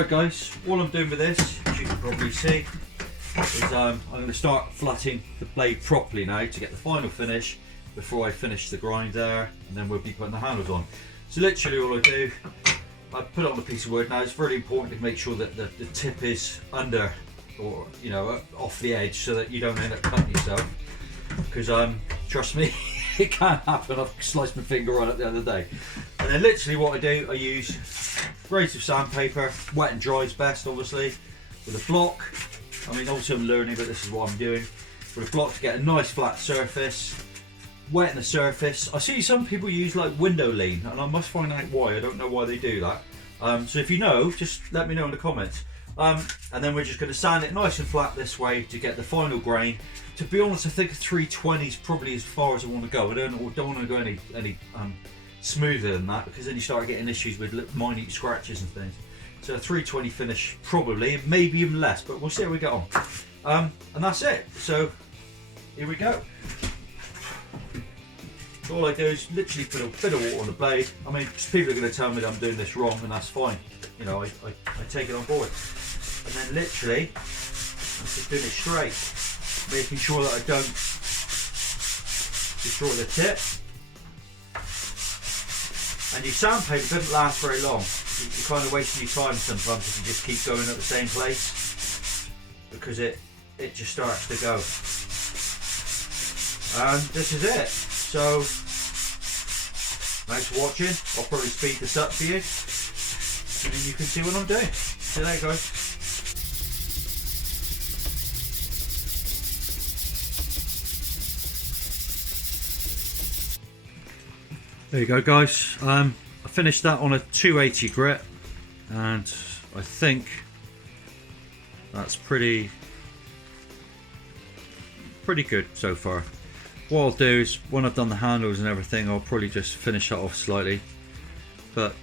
Right guys, all I'm doing with this, as you can probably see, is I'm going to start flatting the blade properly now to get the final finish before I finish the grind there, and then we'll be putting the handles on. So literally all I do, I put it on a piece of wood. Now it's very important to make sure that the tip is under, or you know, off the edge, so that you don't end up cutting yourself, because trust me, it can happen. I've sliced my finger right up the other day. And then literally what I do, I use abrasive sandpaper, wet and dry is best obviously, with a block. I mean, also I'm learning, but this is what I'm doing. With a block to get a nice flat surface, wet in the surface. I see some people use like window lean, and I must find out why. I don't know why they do that. So if you know, just let me know in the comments. And then we're just going to sand it nice and flat this way to get the final grain. To be honest, I think 320 is probably as far as I want to go. I don't want to go any smoother than that, because then you start getting issues with minute scratches and things. So a 320 finish probably, maybe even less, but we'll see how we get on. And that's it. So here we go. All I do is literally put a bit of water on the blade. I mean, people are going to tell me that I'm doing this wrong, and that's fine. You know, I take it on board. And then literally, I'm just doing it straight, making sure that I don't destroy the tip. And your sandpaper doesn't last very long. You're kind of wasting your time sometimes if you just keep going at the same place, because it just starts to go. And this is it. So, thanks for watching. I'll probably speed this up for you, and then you can see what I'm doing. See you later, guys. There you go, guys. I finished that on a 280 grit, and I think that's pretty good so far. What I'll do is, when I've done the handles and everything, I'll probably just finish that off slightly. But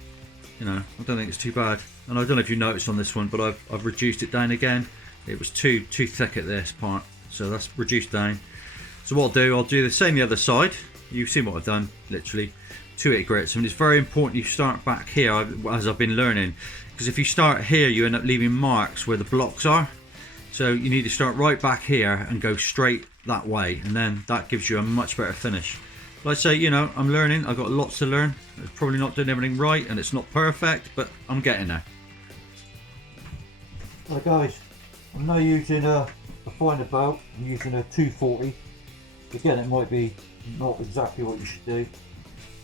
you know, I don't think it's too bad. And I don't know if you noticed on this one, but I've reduced it down again. It was too thick at this part, so that's reduced down. So what I'll do the same the other side. You've seen what I've done, literally 280 grits. And it's very important you start back here, as I've been learning, because if you start here, you end up leaving marks where the blocks are. So you need to start right back here and go straight that way, and then that gives you a much better finish. Like I say, you know, I'm learning. I've got lots to learn. I'm probably not doing everything right, and it's not perfect, but I'm getting there. Right guys, I'm now using a finer bolt. I'm using a 240. Again, it might be not exactly what you should do,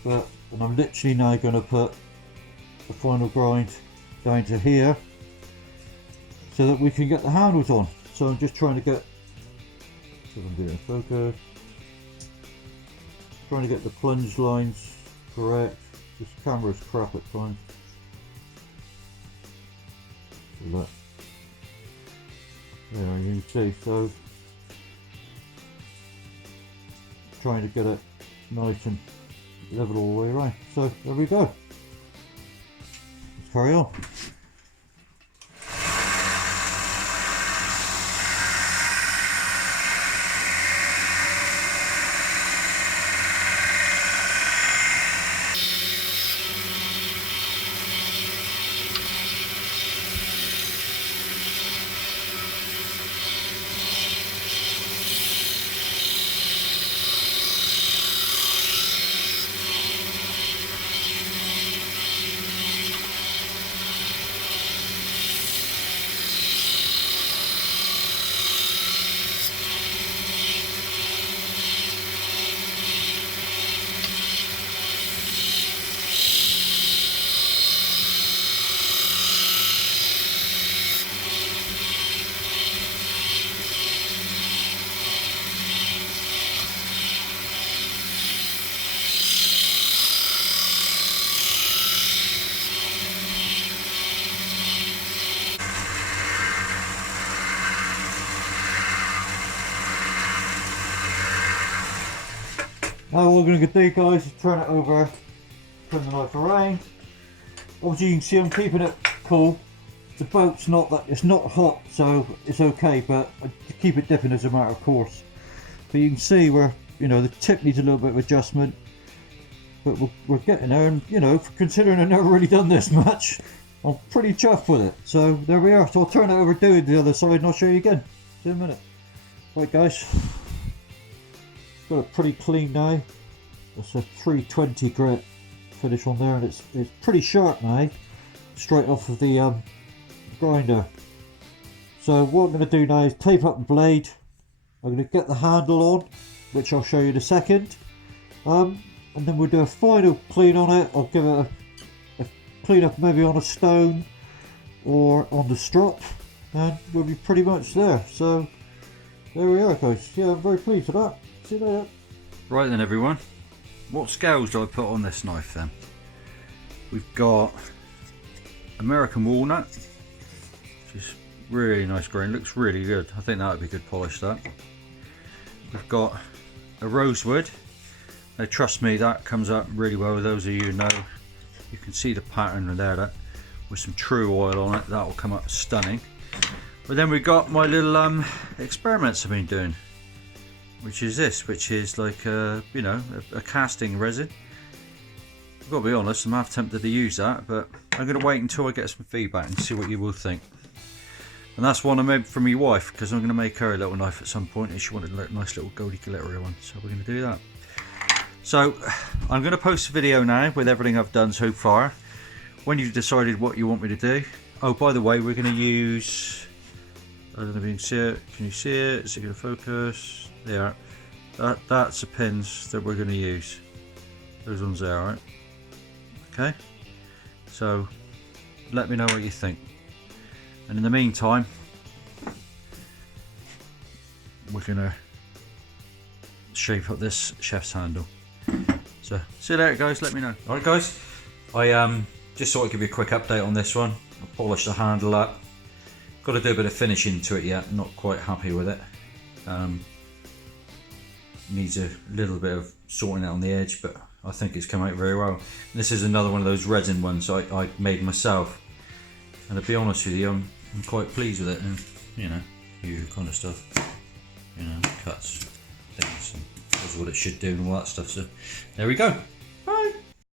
but and I'm literally now going to put the final grind down to here so that we can get the handles on. So I'm just trying to get, I'm doing focus, trying to get the plunge lines correct. This camera's crap at times. So that, there you can see. So trying to get it nice and level all the way around. So there we go. Let's carry on. Now what we're going to do, guys, is turn it over, turn the knife around. Obviously you can see I'm keeping it cool. The boat's not that, it's not hot, so it's okay, but to keep it dipping as a matter of course. But you can see where, you know, the tip needs a little bit of adjustment, but we're getting there. And you know, considering I've never really done this much, I'm pretty chuffed with it. So there we are. So I'll turn it over, do the other side, and I'll show you again. See you in a minute. Right guys, got it pretty clean now. It's a 320 grit finish on there, and it's pretty sharp now, straight off of the grinder. So what I'm going to do now is tape up the blade. I'm going to get the handle on, which I'll show you in a second, and then we'll do a final clean on it. I'll give it a clean up maybe on a stone or on the strop, and we'll be pretty much there. So there we are guys. Yeah, I'm very pleased with that. See you later. Right then everyone, what scales do I put on this knife then? We've got American walnut, which is really nice grain, looks really good. I think that would be good polish, that. We've got a rosewood. Now trust me, that comes up really well. Those of you who know, you can see the pattern there, that with some true oil on it, that will come up stunning. But then we've got my little experiments I've been doing, which is this, which is like you know, a casting resin. I've got to be honest, I'm half tempted to use that, but I'm going to wait until I get some feedback and see what you will think. And that's one I made for my wife, because I'm going to make her a little knife at some point, and she wanted a nice little goldy glittery one, so we're going to do that. So I'm going to post a video now with everything I've done so far. When you've decided what you want me to do. Oh, by the way, we're going to use, I don't know if you can see it. Can you see it? Is it going to focus? There. That's the pins that we're going to use. Those ones there, alright? Okay. So let me know what you think. And in the meantime, we're going to shape up this chef's handle. So see you later guys, let me know. Alright guys, I just thought I'd give you a quick update on this one. I polished the handle up. Got to do a bit of finishing to it yet, not quite happy with it. Needs a little bit of sorting out on the edge, but I think it's come out very well. And this is another one of those resin ones I made myself. And to be honest with you, I'm quite pleased with it, and you know, usual kind of stuff, you know, cuts things and does what it should do and all that stuff. So there we go. Bye.